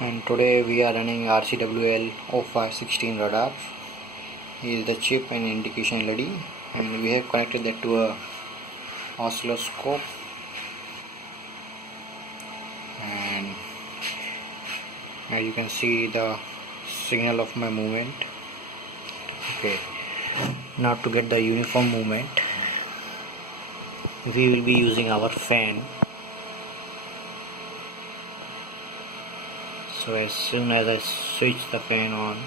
And today we are running rcwl 0516 radar. Here is the chip and indication LED, and we have connected that to a oscilloscope, and as you can see the signal of my movement. Okay, now to get the uniform movement we will be using our fan. So as soon as I switch the fan on,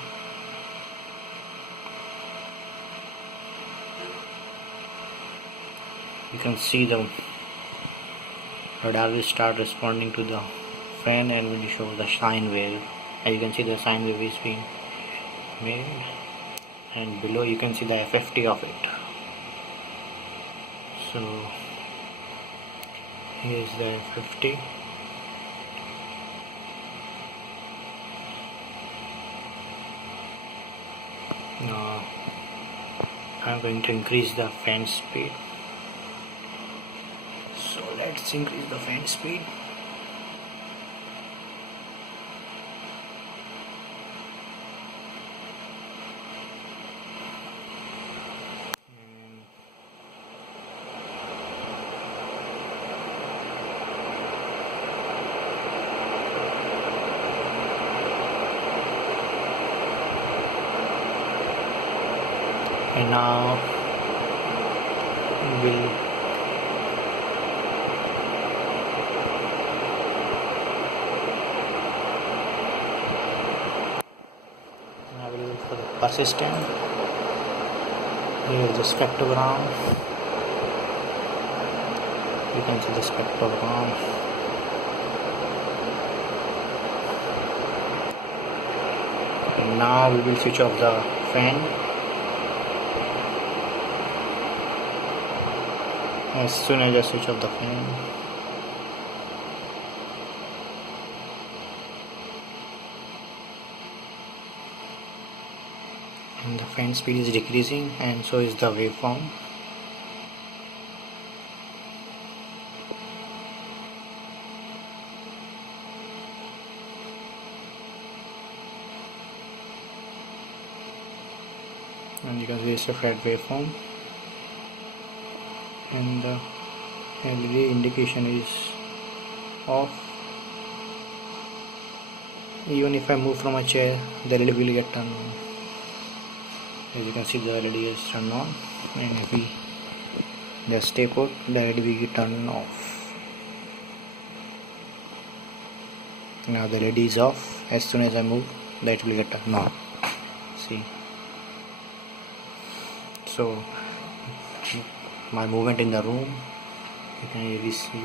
you can see the radar will start responding to the fan and will show the sine wave. As you can see, the sine wave is being made, and below you can see the FFT of it. So here is the FFT. Now I'm going to increase the fan speed. So let's increase the fan speed. And now we'll look for the persistent. Here is the spectrogram. You can see the spectrogram. And now we will switch off the fan. As soon as I switch off the fan, and the fan speed is decreasing, and so is the waveform. And you can see it's a flat waveform, and the LED indication is off. Even if I move from a chair, the LED will get turned on. As you can see, the LED is turned on, and if we just stay put, the LED will get turned off. Now the LED is off. As soon as I move, the LED will get turned on. See, so my movement in the room, you can really see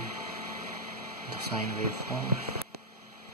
the sine waveform.